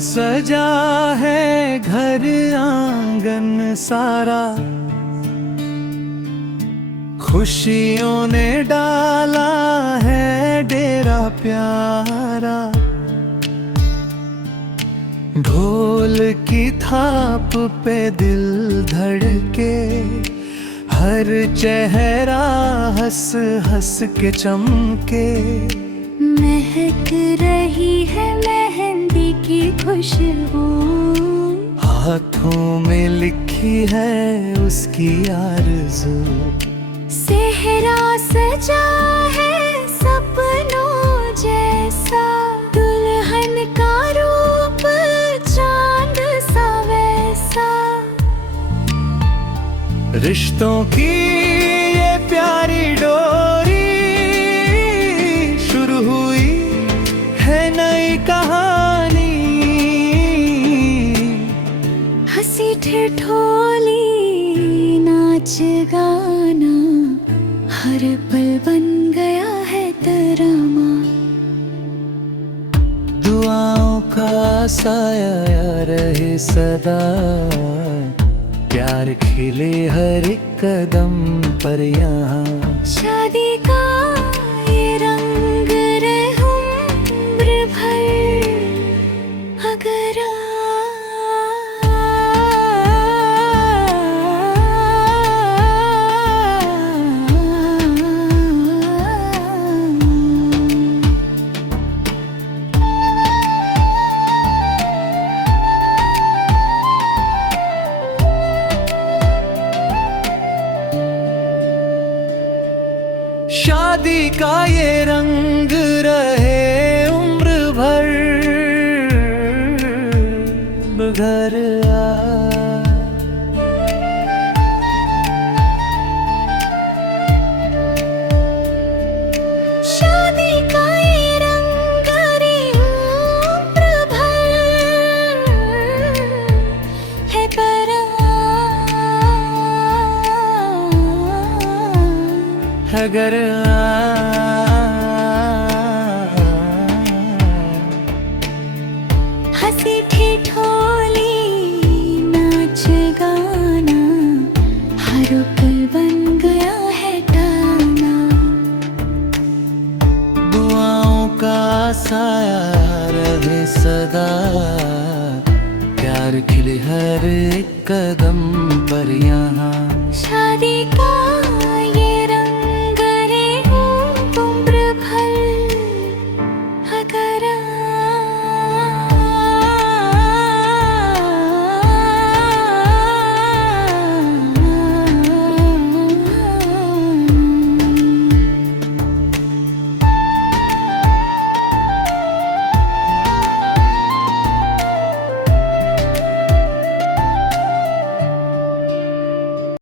सजा है घर आंगन सारा, खुशियों ने डाला है डेरा प्यारा। ढोल की थाप पे दिल धड़के, हर चेहरा हंस हंस के चमके। महक रही है मेहंदी की खुशबू, हाथों में लिखी है उसकी आरज़ू। सेहरा सजा है सपनों जैसा, दुल्हन का रूप चांद सा वैसा। रिश्तों की ये प्यारी डोरी, शुरू हुई है नई कहानी। हंसी ठिठोली नाच गाना, हर पल बन गया है तराना। दुआओं का साया रहे सदा, प्यार खिले हर एक कदम पर यहाँ। शादी का ये रंग रहे उम्र भर, अगर शादी का ये रंग रहे उम्र भर, घर आ। शादी का ये रंग रे उम्र भर है अगर हंसी ठिठोली नाच गाना, हर पल बन गया है गाना। दुआओं का साया रहे सदा, प्यार खिले हर एक कदम पर यहाँ। शादी का